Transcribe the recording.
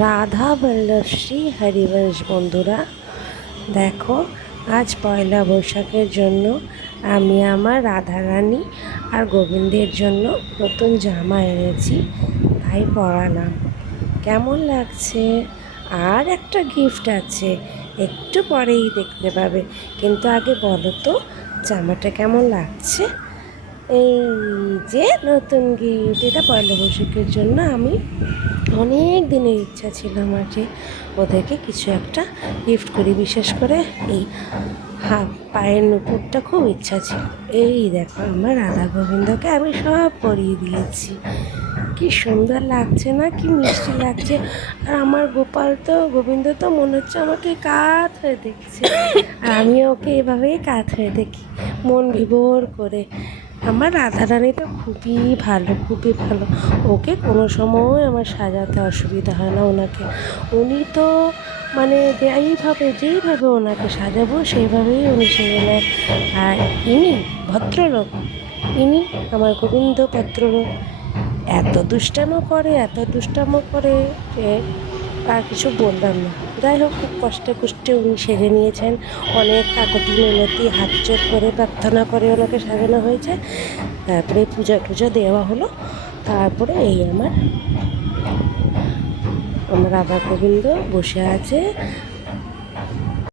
রাধা বল্লভ শ্রী হরিবংশ বন্ধুরা, দেখো আজ পয়লা বৈশাখের জন্য আমি আমার রাধারানী আর গোবিন্দের জন্য নতুন জামা এনেছি, তাই পরালাম। কেমন লাগছে? আর একটা গিফট আছে, একটু পরেই দেখতে পাবে। কিন্তু আগে বলো তো জামাটা কেমন লাগছে? এই যে নতুন গিফট, এটা পয়লা বৈশাখের জন্য আমি অনেক দিনের ইচ্ছা ছিল আমার যে ওদেরকে কিছু একটা গিফট করি। বিশেষ করে এই পায়ের নুপুরটা খুব ইচ্ছা ছিল। এই দেখো আমার রাধা গোবিন্দকে আমি সব পরিয়ে দিয়েছি। কি সুন্দর লাগছে না? কি মিষ্টি লাগছে। আর আমার গোবিন্দ তো মনে হচ্ছে আমাকে কাত হয়ে দেখছে, আর আমি ওকে এভাবেই কাত হয়ে দেখি মন বিভোর করে। আমার রাধারানী তো খুবই ভালো, খুবই ভালো। ওকে কোনো সময় আমার সাজাতে অসুবিধা হয় না। উনি তো মানে যেইভাবে ওনাকে সাজাবো সেইভাবেই উনি সেজে নেয়। আর ইনি ভদ্রলোক, ইনি আমার গোবিন্দ ভদ্রলোক। এত দুষ্টামো করে যে আর কিছু বললাম না। যাই হোক, খুব কষ্টে উনি সেজে নিয়েছেন। অনেক কাকতি মিনতি হাত জোর করে প্রার্থনা করে ওনাকে সাজানো হয়েছে। তারপরে পূজা টুজা দেওয়া হলো। তারপরে এই আমার রাধা গোবিন্দ বসে আছে